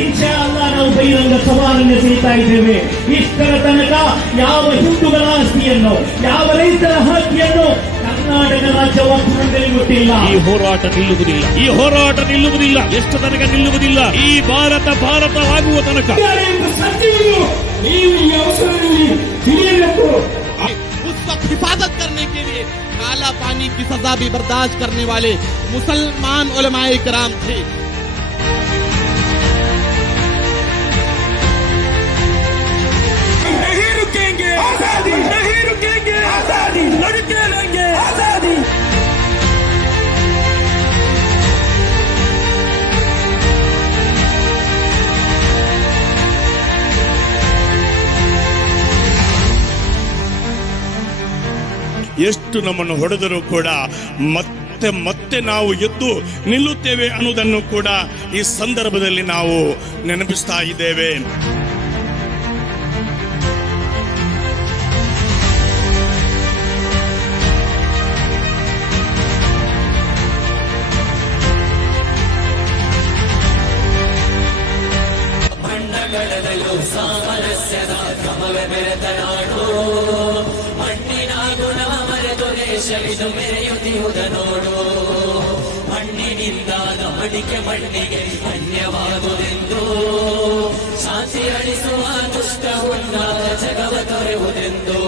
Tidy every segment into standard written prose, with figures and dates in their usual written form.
ಇನ್ಶಾ ಅಲ್ಲಾ ನಾವು ಬಹಿರಂಗ ಸವಾಲನ್ನು ಎಸೆಯುತ್ತಾ ಇದ್ದೇವೆ. ಇಷ್ಟರ ತನಕ ಯಾವ ಹಿಂದೂಗಳ ಆಸ್ತಿಯನ್ನು, ಯಾವ ರೈತರ ಹಕ್ಕಿಯನ್ನು ಕರ್ನಾಟಕ ರಾಜ್ಯ ವಕ್ಫ್ ಮಂಡಳಿ ಕೊಟ್ಟಿಲ್ಲ. ಈ ಹೋರಾಟ ನಿಲ್ಲುವುದಿಲ್ಲ, ಈ ಹೋರಾಟ ನಿಲ್ಲುವುದಿಲ್ಲ. ಎಷ್ಟು ತನಕ ನಿಲ್ಲುವುದಿಲ್ಲ? ಈ ಭಾರತವಾಗುವ ತನಕ. ನೀವು ಈ ಅವಸರದಲ್ಲಿ ತಿಳಿಯಬೇಕು. उस वक्त हिफाजत करने के लिए काला पानी की सजा भी बर्दाश्त करने वाले मुसलमान उलमाए किराम थे. नहीं रुकेंगे आजादी, नहीं रुकेंगे आजादी, लड़के लेंगे आजादी. ಎಷ್ಟು ನಮ್ಮನ್ನು ಹೊಡೆದರೂ ಕೂಡ ಮತ್ತೆ ಮತ್ತೆ ನಾವು ಎದ್ದು ನಿಲ್ಲುತ್ತೇವೆ ಅನ್ನುವುದನ್ನು ಕೂಡ ಈ ಸಂದರ್ಭದಲ್ಲಿ ನಾವು ನೆನಪಿಸ್ತಾ ಇದ್ದೇವೆ. ಸಾಮರಸ್ಯದ ಕ್ರಮವೇ ಬೆರೆತ ನಾಡು, ಮಣ್ಣಿನ ಗುಣವ ಮರೆತು ದೇಶವಿದು ಮೆರೆಯುತ್ತಿರುವುದ ನೋಡು. ಮಣ್ಣಿನಿಂದಾದ ಮಡಿಕೆ ಮಣ್ಣಿಗೆ ಧನ್ಯವಾಗುವುದೆಂದು, ಶಾಂತಿ ಅಳಿಸುವ ದುಷ್ಟ ಉನ್ನಾದ ಜಗವ ತೊರೆಯುವುದೆಂದು.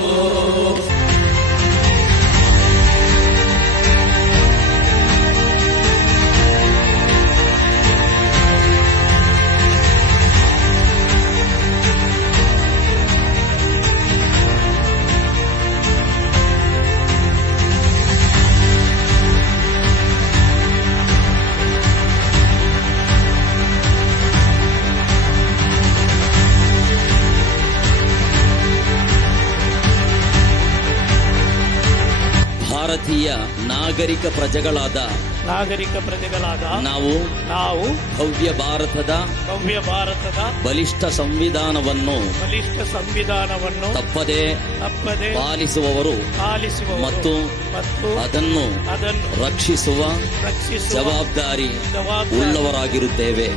ಭಾರತೀಯ ನಾಗರಿಕ ಪ್ರಜೆಗಳಾದ ನಾವು ಭವ್ಯ ಭಾರತದ ಬಲಿಷ್ಠ ಸಂವಿಧಾನವನ್ನು ತಪ್ಪದೆ ಪಾಲಿಸುವವರು ಮತ್ತು ಅದನ್ನು ರಕ್ಷಿಸುವ ಜವಾಬ್ದಾರಿ ಉಳ್ಳವರಾಗಿರುತ್ತೇವೆ.